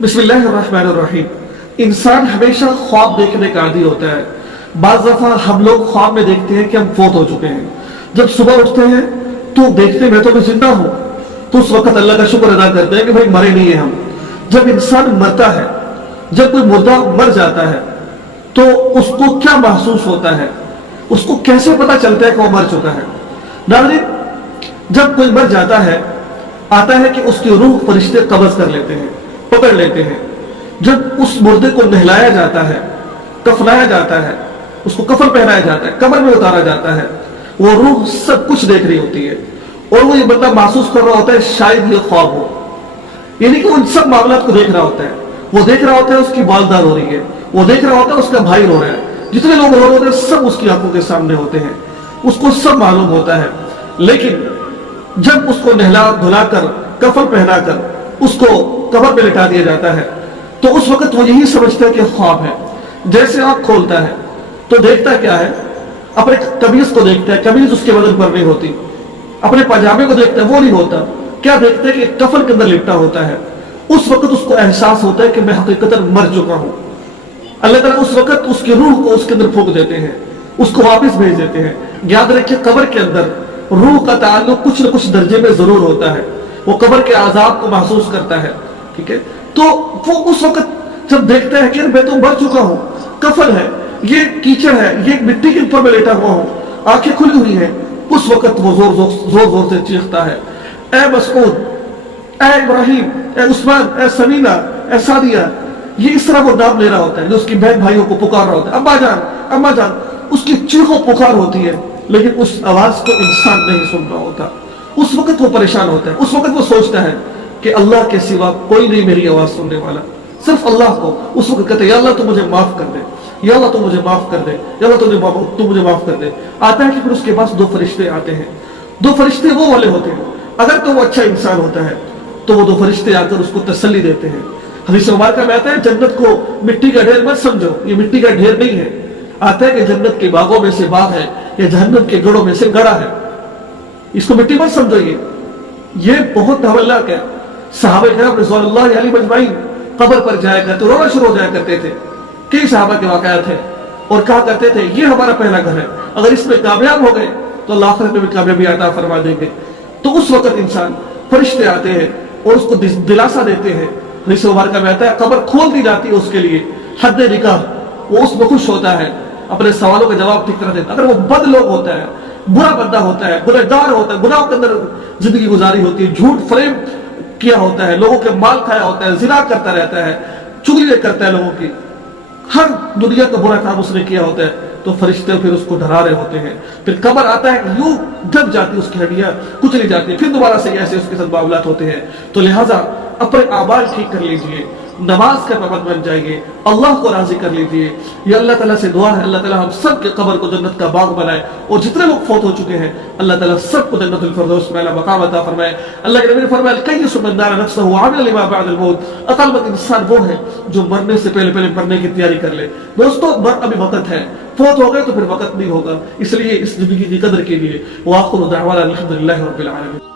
बिस्मिल्लाहिर्रहमानिर्रहीम। इंसान हमेशा ख्वाब देखने का आदी होता है। बाज़ दफा हम लोग ख्वाब में देखते हैं कि हम फौत हो चुके हैं। जब सुबह उठते हैं तो देखते हैं मैं तो भी जिंदा हूं, तो उस वक्त अल्लाह का शुक्र अदा करते हैं कि भाई मरे नहीं है हम। जब इंसान मरता है, जब कोई मुर्दा मर जाता है तो उसको क्या महसूस होता है, उसको कैसे पता चलता है कि वो मर चुका है। नाज़रीन, जब कोई मर जाता है आता है कि उसकी रूह फरिश्ते कब्ज़ कर लेते हैं, पकड़ लेते हैं। जब उस मुर्दे को नहलाया जाता है, कफनाया जाता है, उसको कफन पहनाया जाता है, कब्र में उतारा जाता है, वो रूह सब कुछ देख रही होती है और वो ये बंदा महसूस कर रहा होता है शायद ये ख्वाब हो। यानी कि उन सब मामलात को देख रहा होता है। वो देख रहा होता है उसकी वालदा रो रही है, वो देख रहा होता है उसका भाई रो रहा है, जितने लोग रो रहे होते हैं सब उसकी आंखों के सामने होते हैं, उसको सब मालूम होता है। लेकिन जब उसको नहला धुलाकर कफन पहनाकर उसको कब्र पे लिटा दिया जाता है तो उस वक्त वो यही समझता है कि ख्वाब है। जैसे आंख खोलता है तो देखता क्या है, अपने कमीज को देखता है, कमीज उसके बदन पर नहीं होती। अपने पजामे को देखता है, वो नहीं होता। क्या देखता है कि कफन के अंदर लिपटा होता है। उस वक्त उसको एहसास होता है कि मैं हकीकतन मर चुका हूं। अल्लाह ताला उस वक्त उसकी रूह को उसके अंदर फूंक देते हैं, उसको वापस भेज देते हैं। याद रखिए, कब्र के अंदर रूह का ताल्लुक कुछ न कुछ दर्जे में जरूर होता है। वो कब्र के आजाब को महसूस करता है, ठीक है। तो वो उस वक्त जब देखता है कि मैं तो मर चुका हूं, कफन है, ये कीचड़ है, ये मिट्टी के ऊपर में लेटा हुआ हूं, आंखें खुली हुई हैं, उस वक्त वो जोर जोर से चीखता है, ए मसऊद, ए इब्राहिम, ए उस्मान, ए समीना, ए सादिया। ये इस तरह वो नाम ले रहा होता है, जो उसकी बहन भाइयों को पुकार रहा होता है, अम्मा जान, अम्मा जान। उसकी चीखों पुकार होती है, लेकिन उस आवाज को इंसान नहीं सुन रहा होता। उस वक्त वो परेशान होता है, उस वक्त वो सोचता है कि अल्लाह के सिवा कोई नहीं मेरी आवाज सुनने वाला, सिर्फ अल्लाह को। उस वक्त कहते हैं, या अल्लाह तू मुझे माफ कर दे, या अल्लाह तू मुझे माफ कर दे, या अल्लाह तू मुझे माफ कर दे। आता है कि फिर उसके पास दो फरिश्ते आते हैं। दो फरिश्ते वो वाले होते हैं, अगर तो वो अच्छा इंसान होता है तो वो दो फरिश्ते आकर उसको तसल्ली देते हैं। हदीस मुबारक में आता है, जन्नत को मिट्टी का ढेर मत समझो, ये मिट्टी का ढेर नहीं है। आता है कि जन्नत के बागों में से बाग है, या जहन्नम के गढ़ों में से गड़ा है, इसको मिट्टी मत समझो। ये बहुत हवलनाक है। सहाबा किराम रिज़वानुल्लाह अलैहिम अजमाइन कब्र पर जाया करते, रोना शुरू हो जाया करते थे। कई सहाबा के वाक़यात हैं और कहा करते थे ये हमारा पहला घर है, अगर इसमें कामयाब हो गए तो अल्लाह आखिरत में भी कामयाबी अता फरमा देंगे। तो उस वक्त इंसान फरिश्ते आते हैं और उसको दिलासा देते हैं। हदीस मुबारक में आता है, कब्र खोल दी जाती है उसके लिए, हद निकाह, वो उसमें खुश होता है, अपने सवालों का जवाब ठीक तरह देता है। अगर वो बद लोग होता है, बुरा बंदा होता है, गुनहगार होता है, गुनाहों के अंदर जिंदगी गुजारी होती है, झूठ फरेब किया होता है, लोगों के माल खाया होता है, जिना करता रहता है, चुगली करता है लोगों की, हर दुनिया का बुरा काम उसने किया होता है, तो फरिश्ते फिर उसको डरा रहे होते हैं। फिर कब्र आता है, यूं दब जाती है उसकी हड्डियां, कुचली जाती है, फिर दोबारा से ऐसे उसके साथ मामलात होते हैं। तो लिहाजा अपने आमाल ठीक कर लीजिए, नमाज का पाबंद बन जाइए, अल्लाह को राजी कर लीजिए। ये अल्लाह ताला से दुआ है, अल्लाह ताला हम सब के कब्र को जन्नत का बाग बनाए, और जितने लोग फौत हो चुके हैं अल्लाह ताला सबको जन्नतुल फिरदौस में आला मकाम अता फरमाए। अल्लाह के नबी ने फरमाया, कय्यिसु मन दारा नफ्सहु व अमिला लिमा बअदल मौत। अक्लमंद इंसान वो है जो मरने से पहले मरने की तैयारी कर ले। दोस्तों, अभी वक्त है, फौत हो गए तो फिर वक्त नहीं होगा, इसलिए इस जिंदगी की कदर कीजिए। व आखिरु दअवाना अल्हम्दुलिल्लाहि रब्बिल आलमीन।